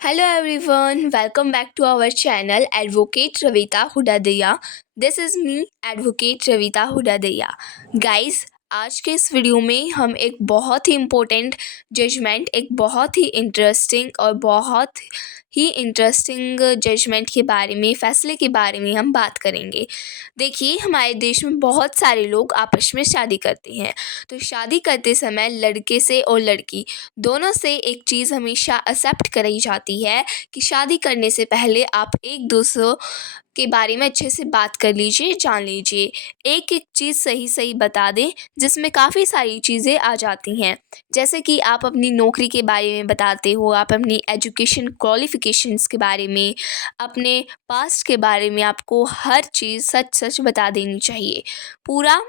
Hello everyone, welcome back to our channel Advocate Ravita Hudadaya. This is me, Advocate Ravita Hudadaya. Guys, आज के इस video में हम एक बहुत ही इम्पोर्टेंट जजमेंट, एक बहुत ही इंटरेस्टिंग जजमेंट के बारे में, फ़ैसले के बारे में हम बात करेंगे। देखिए, हमारे देश में बहुत सारे लोग आपस में शादी करते हैं, तो शादी करते समय लड़के से और लड़की दोनों से एक चीज़ हमेशा एक्सेप्ट करी जाती है कि शादी करने से पहले आप एक दूसरे के बारे में अच्छे से बात कर लीजिए, जान लीजिए। एक-एक चीज़ सही-सही बता दें, जिसमें काफ़ी सारी चीज़ें आ जाती हैं। जैसे कि आप अपनी नौकरी के बारे में बताते हो, आप अपनी एजुकेशन क्वालिफ़िकेशंस के बारे में, अपने पास्ट के बारे में आपको हर चीज़ सच-सच बता देनी चाहिए। पूरा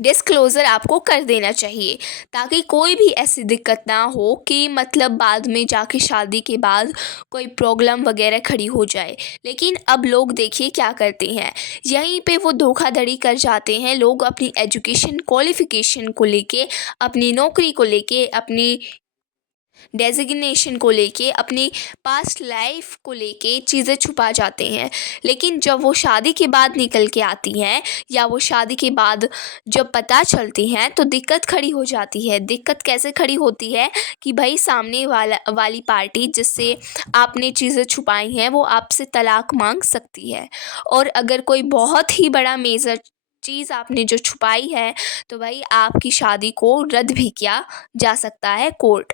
डिस्क्लोज़र आपको कर देना चाहिए, ताकि कोई भी ऐसी दिक्कत ना हो कि मतलब बाद में जाके शादी के बाद कोई प्रॉब्लम वगैरह खड़ी हो जाए। लेकिन अब लोग देखिए क्या करते हैं, यहीं पे वो धोखाधड़ी कर जाते हैं। लोग अपनी एजुकेशन क्वालिफ़िकेशन को लेके, अपनी नौकरी को लेके, अपनी डेज़िग्नेशन को लेके, अपनी पास्ट लाइफ को लेके चीज़ें छुपा जाते हैं। लेकिन जब वो शादी के बाद निकल के आती हैं, या वो शादी के बाद जब पता चलती हैं, तो दिक्कत खड़ी हो जाती है। दिक्कत कैसे खड़ी होती है कि भाई सामने वाली पार्टी जिससे आपने चीज़ें छुपाई हैं, वो आपसे तलाक माँग सकती है। और अगर कोई बहुत ही बड़ा मेजर चीज़ आपने जो छुपाई है, तो भाई आपकी शादी को रद्द भी किया जा सकता है। कोर्ट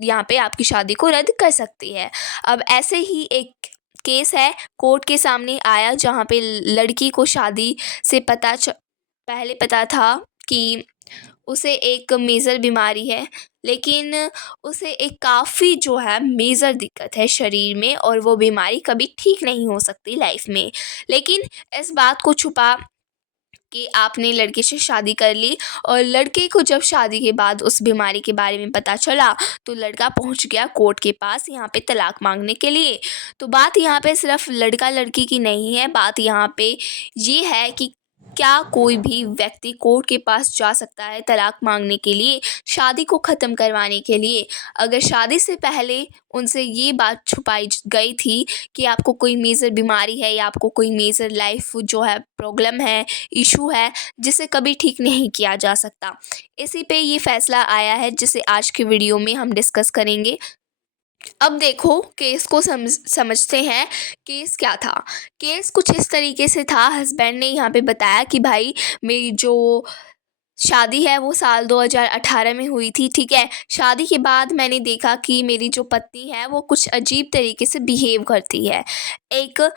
यहाँ पे आपकी शादी को रद्द कर सकती है। अब ऐसे ही एक केस है, कोर्ट के सामने आया, जहाँ पे लड़की को शादी से पहले पता था कि उसे एक मेजर बीमारी है, लेकिन उसे एक काफ़ी जो है मेजर दिक्कत है शरीर में, और वो बीमारी कभी ठीक नहीं हो सकती लाइफ में। लेकिन इस बात को छुपा कि आपने लड़के से शादी कर ली, और लड़के को जब शादी के बाद उस बीमारी के बारे में पता चला, तो लड़का पहुंच गया कोर्ट के पास यहाँ पे तलाक मांगने के लिए। तो बात यहाँ पे सिर्फ लड़का लड़की की नहीं है, बात यहाँ पे ये है कि क्या कोई भी व्यक्ति कोर्ट के पास जा सकता है तलाक मांगने के लिए, शादी को ख़त्म करवाने के लिए। अगर शादी से पहले उनसे ये बात छुपाई गई थी कि आपको कोई मेजर बीमारी है, या आपको कोई मेजर लाइफ जो है प्रॉब्लम है, इशू है, जिसे कभी ठीक नहीं किया जा सकता। इसी पे ये फ़ैसला आया है, जिसे आज के वीडियो में हम डिस्कस करेंगे। अब देखो, केस को समझते हैं। केस क्या था? केस कुछ इस तरीके से था, हस्बैंड ने यहाँ पे बताया कि भाई मेरी जो शादी है वो साल 2018 में हुई थी, ठीक है? शादी के बाद मैंने देखा कि मेरी जो पत्नी है वो कुछ अजीब तरीके से बिहेव करती है। एक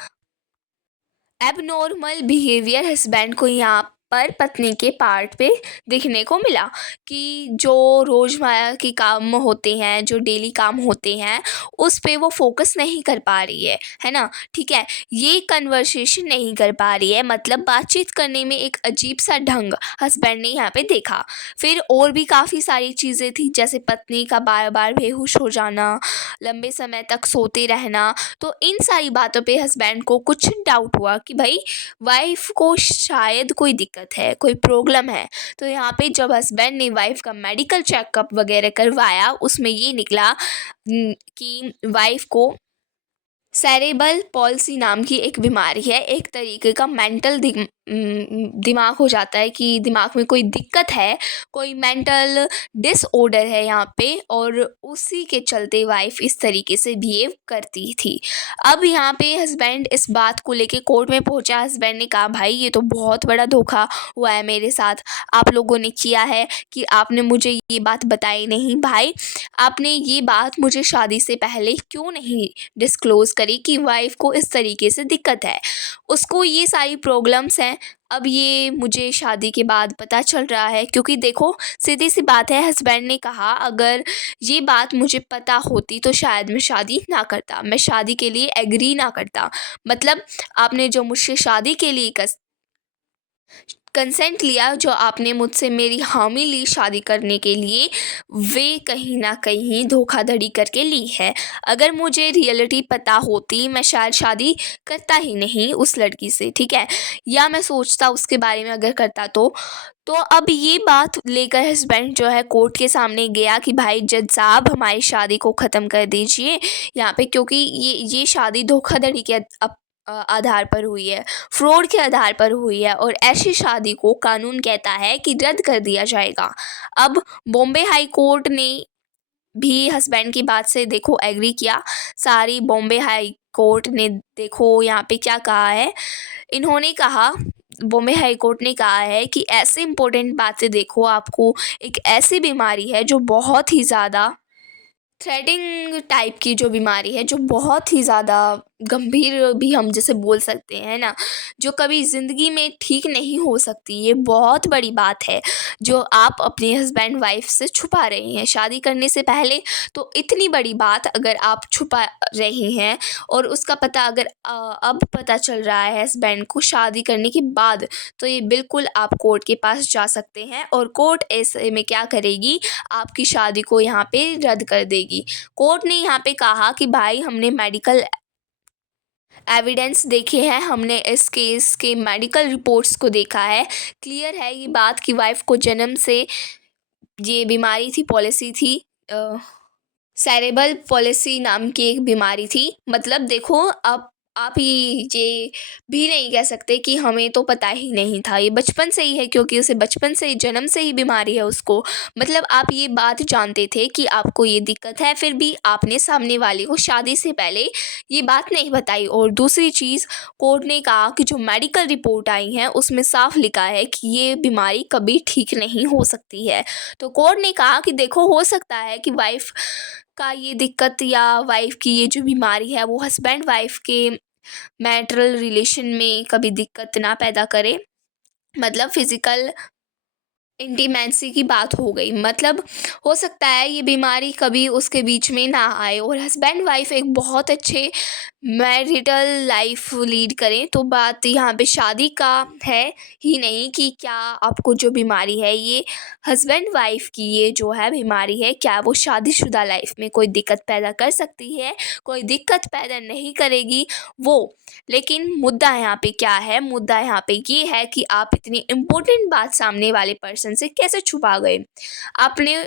एबनॉर्मल बिहेवियर हस्बैंड को यहाँ पर पत्नी के पार्ट पे दिखने को मिला, कि जो रोज़मर्रा के काम होते हैं, जो डेली काम होते हैं, उस पे वो फोकस नहीं कर पा रही है ना? ठीक है, ये कन्वर्सेशन नहीं कर पा रही है, मतलब बातचीत करने में एक अजीब सा ढंग हस्बैंड ने यहाँ पे देखा। फिर और भी काफ़ी सारी चीज़ें थी, जैसे पत्नी का बार बार बेहोश हो जाना, लंबे समय तक सोते रहना। तो इन सारी बातों पे हस्बैंड को कुछ डाउट हुआ कि भाई वाइफ को शायद कोई दिक्कत है, कोई प्रॉब्लम है। तो यहाँ पे जब हस्बैंड ने वाइफ का मेडिकल चेकअप वगैरह करवाया, उसमें ये निकला कि वाइफ को सेरेब्रल पॉल्सी नाम की एक बीमारी है। एक तरीके का मेंटल दिमाग हो जाता है, कि दिमाग में कोई दिक्कत है, कोई मेंटल डिसऑर्डर है यहाँ पे, और उसी के चलते वाइफ इस तरीके से बिहेव करती थी। अब यहाँ पे हस्बैंड इस बात को लेके कोर्ट में पहुंचा। हस्बैंड ने कहा भाई ये तो बहुत बड़ा धोखा हुआ है मेरे साथ, आप लोगों ने किया है कि आपने मुझे ये बात बताई नहीं। भाई आपने ये बात मुझे शादी से पहले क्यों नहीं डिस्क्लोज़ करी कि वाइफ़ को इस तरीके से दिक्कत है, उसको ये सारी प्रॉब्लम्स हैं। अब ये मुझे शादी के बाद पता चल रहा है, क्योंकि देखो सीधी-सी बात है, हस्बैंड ने कहा अगर ये बात मुझे पता होती तो शायद मैं शादी ना करता, मैं शादी के लिए एग्री ना करता। मतलब आपने जो मुझसे शादी के लिए कंसेंट लिया, जो आपने मुझसे मेरी हामी ली शादी करने के लिए, वे कहीं ना कहीं धोखाधड़ी करके ली है। अगर मुझे रियलिटी पता होती मैं शायद शादी करता ही नहीं उस लड़की से, ठीक है, या मैं सोचता उसके बारे में अगर करता तो अब ये बात लेकर हस्बैंड जो है कोर्ट के सामने गया कि भाई जज साहब हमारी शादी को ख़त्म कर दीजिए यहाँ पे, क्योंकि ये शादी धोखाधड़ी के आधार पर हुई है, फ्रॉड के आधार पर हुई है, और ऐसी शादी को कानून कहता है कि रद्द कर दिया जाएगा। अब बॉम्बे हाई कोर्ट ने भी हस्बैंड की बात से देखो एग्री किया। सारी बॉम्बे हाई कोर्ट ने देखो यहाँ पे क्या कहा है, इन्होंने कहा, बॉम्बे हाई कोर्ट ने कहा है कि ऐसे इम्पोर्टेंट बातें देखो, आपको एक ऐसी बीमारी है जो बहुत ही ज़्यादा थ्रेडिंग टाइप की जो बीमारी है, जो बहुत ही ज़्यादा गंभीर भी हम जैसे बोल सकते हैं ना, जो कभी ज़िंदगी में ठीक नहीं हो सकती। ये बहुत बड़ी बात है जो आप अपने हस्बैंड वाइफ से छुपा रहे हैं शादी करने से पहले। तो इतनी बड़ी बात अगर आप छुपा रहे हैं और उसका पता अगर अब पता चल रहा है हस्बैंड को शादी करने के बाद, तो ये बिल्कुल आप कोर्ट के पास जा सकते हैं और कोर्ट ऐसे में क्या करेगी, आपकी शादी को यहाँ पे रद्द कर देगी। कोर्ट ने यहाँ पे कहा कि भाई हमने मेडिकल एविडेंस देखे हैं, हमने इस केस के मेडिकल रिपोर्ट्स को देखा है, क्लियर है ये बात कि वाइफ को जन्म से ये बीमारी थी, पॉलिसी थी, सेरेब्रल पॉलिसी नाम की एक बीमारी थी। मतलब देखो, अब आप ये भी नहीं कह सकते कि हमें तो पता ही नहीं था, ये बचपन से ही है, क्योंकि उसे बचपन से ही जन्म से ही बीमारी है उसको। मतलब आप ये बात जानते थे कि आपको ये दिक्कत है, फिर भी आपने सामने वाले को शादी से पहले ये बात नहीं बताई। और दूसरी चीज़, कोर्ट ने कहा कि जो मेडिकल रिपोर्ट आई हैं उसमें साफ लिखा है कि ये बीमारी कभी ठीक नहीं हो सकती है। तो कोर्ट ने कहा कि देखो, हो सकता है कि वाइफ का ये दिक्कत या वाइफ की ये जो बीमारी है वो हस्बैंड वाइफ के मैरिटल रिलेशन में कभी दिक्कत ना पैदा करे, मतलब फिज़िकल इंटीमेंसी की बात हो गई। मतलब हो सकता है ये बीमारी कभी उसके बीच में ना आए और हस्बैंड वाइफ एक बहुत अच्छे मैरिटल लाइफ लीड करें। तो बात यहाँ पे शादी का है ही नहीं कि क्या आपको जो बीमारी है ये हस्बैंड वाइफ की ये जो है बीमारी है, क्या वो शादीशुदा लाइफ में कोई दिक्कत पैदा कर सकती है, कोई दिक्कत पैदा नहीं करेगी वो। लेकिन मुद्दा यहाँ पे क्या है, मुद्दा यहाँ पे ये है कि आप इतनी इम्पोर्टेंट बात सामने वाले पर्सन से कैसे छुपा गए। आपने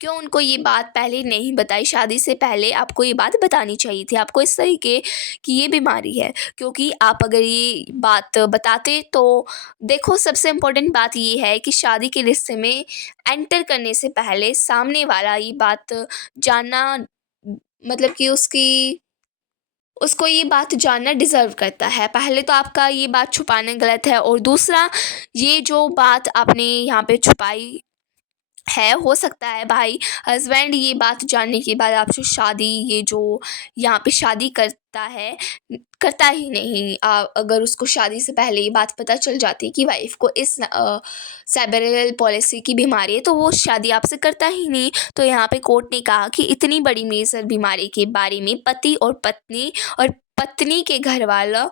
क्यों उनको ये बात पहले नहीं बताई, शादी से पहले आपको ये बात बतानी चाहिए थी आपको इस तरीके की ये बीमारी है। क्योंकि आप अगर ये बात बताते तो देखो, सबसे इम्पोर्टेंट बात ये है कि शादी के रिश्ते में एंटर करने से पहले सामने वाला ये बात जानना, मतलब कि उसको ये बात जानना डिज़र्व करता है। पहले तो आपका ये बात छुपाना गलत है, और दूसरा ये जो बात आपने यहाँ पे छुपाई है, हो सकता है भाई हस्बैंड ये बात जानने के बाद आपसे शादी, ये जो यहाँ पे शादी करता है, करता ही नहीं। अगर उसको शादी से पहले ये बात पता चल जाती कि वाइफ को इस सेरेब्रल पॉलिसी की बीमारी है, तो वो शादी आपसे करता ही नहीं। तो यहाँ पे कोर्ट ने कहा कि इतनी बड़ी मेजर बीमारी के बारे में पति और पत्नी और पत्नी के घर वालों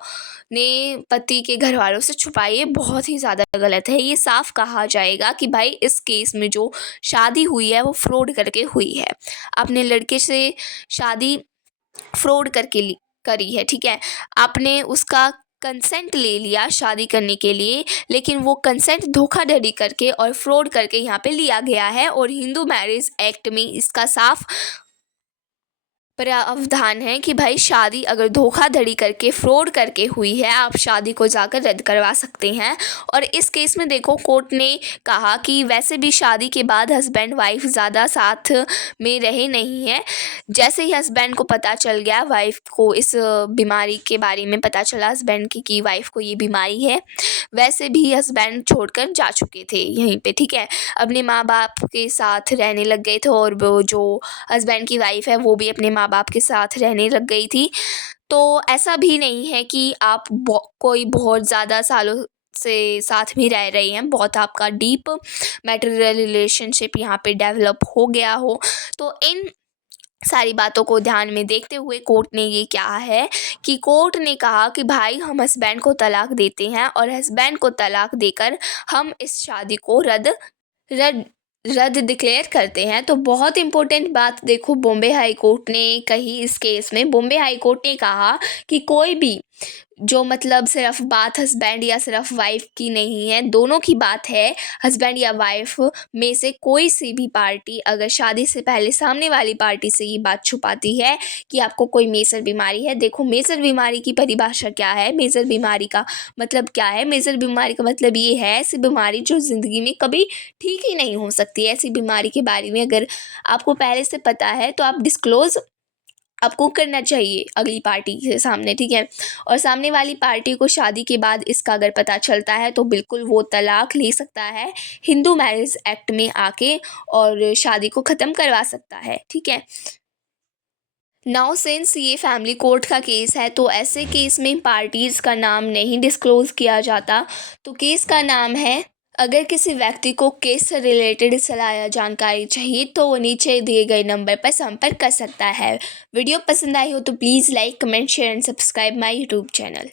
ने पति के घर वालों से छुपाई, ये बहुत ही ज़्यादा गलत है। ये साफ कहा जाएगा कि भाई इस केस में जो शादी हुई है वो फ्रॉड करके हुई है। आपने लड़के से शादी फ्रॉड करके करी है, ठीक है, आपने उसका कंसेंट ले लिया शादी करने के लिए, लेकिन वो कंसेंट धोखाधड़ी करके और फ्रॉड करके यहाँ पे लिया गया है। और हिंदू मैरिज एक्ट में इसका साफ प्रावधान है कि भाई शादी अगर धोखाधड़ी करके फ्रॉड करके हुई है, आप शादी को जाकर रद्द करवा सकते हैं। और इस केस में देखो, कोर्ट ने कहा कि वैसे भी शादी के बाद हस्बैंड वाइफ ज़्यादा साथ में रहे नहीं हैं। जैसे ही हस्बैंड को पता चल गया, वाइफ को इस बीमारी के बारे में पता चला हस्बैंड की कि वाइफ को ये बीमारी है, वैसे भी हस्बैंड छोड़कर जा चुके थे यहीं पे, ठीक है, अपने माँ बाप के साथ रहने लग गए थे। और वो जो हस्बैंड की वाइफ है वो भी अपने माँ बाप के साथ रहने लग गई थी। तो ऐसा भी नहीं है कि आप कोई बहुत ज़्यादा सालों से साथ में रह रही हैं, बहुत आपका डीप मैटरियल रिलेशनशिप यहाँ पे डेवलप हो गया हो। तो इन सारी बातों को ध्यान में देखते हुए कोर्ट ने ये क्या है कि कोर्ट ने कहा कि भाई हम हस्बैंड को तलाक देते हैं और हस्बैंड को तलाक देकर हम इस शादी को रद्द रद्द रद्द डिक्लेयर करते हैं। तो बहुत इम्पोर्टेंट बात देखो बॉम्बे हाई कोर्ट ने कही इस केस में। बॉम्बे हाई कोर्ट ने कहा कि कोई भी जो मतलब सिर्फ बात हस्बैंड या सिर्फ वाइफ की नहीं है, दोनों की बात है। हस्बैंड या वाइफ में से कोई सी भी पार्टी अगर शादी से पहले सामने वाली पार्टी से ये बात छुपाती है कि आपको कोई मेजर बीमारी है। देखो मेजर बीमारी की परिभाषा क्या है, मेजर बीमारी का मतलब क्या है। मेजर बीमारी का मतलब ये है ऐसी बीमारी जो ज़िंदगी में कभी ठीक ही नहीं हो सकती। ऐसी बीमारी के बारे में अगर आपको पहले से पता है तो आप डिस्क्लोज़ आपको करना चाहिए अगली पार्टी के सामने, ठीक है। और सामने वाली पार्टी को शादी के बाद इसका अगर पता चलता है तो बिल्कुल वो तलाक ले सकता है हिंदू मैरिज एक्ट में आके और शादी को ख़त्म करवा सकता है, ठीक है। नाउ सिंस ये फैमिली कोर्ट का केस है तो ऐसे केस में पार्टीज़ का नाम नहीं डिस्क्लोज़ किया जाता। तो केस का नाम है, अगर किसी व्यक्ति को केस से रिलेटेड सलाह या जानकारी चाहिए तो वो नीचे दिए गए नंबर पर संपर्क कर सकता है। वीडियो पसंद आई हो तो please like, comment, share and subscribe my YouTube channel.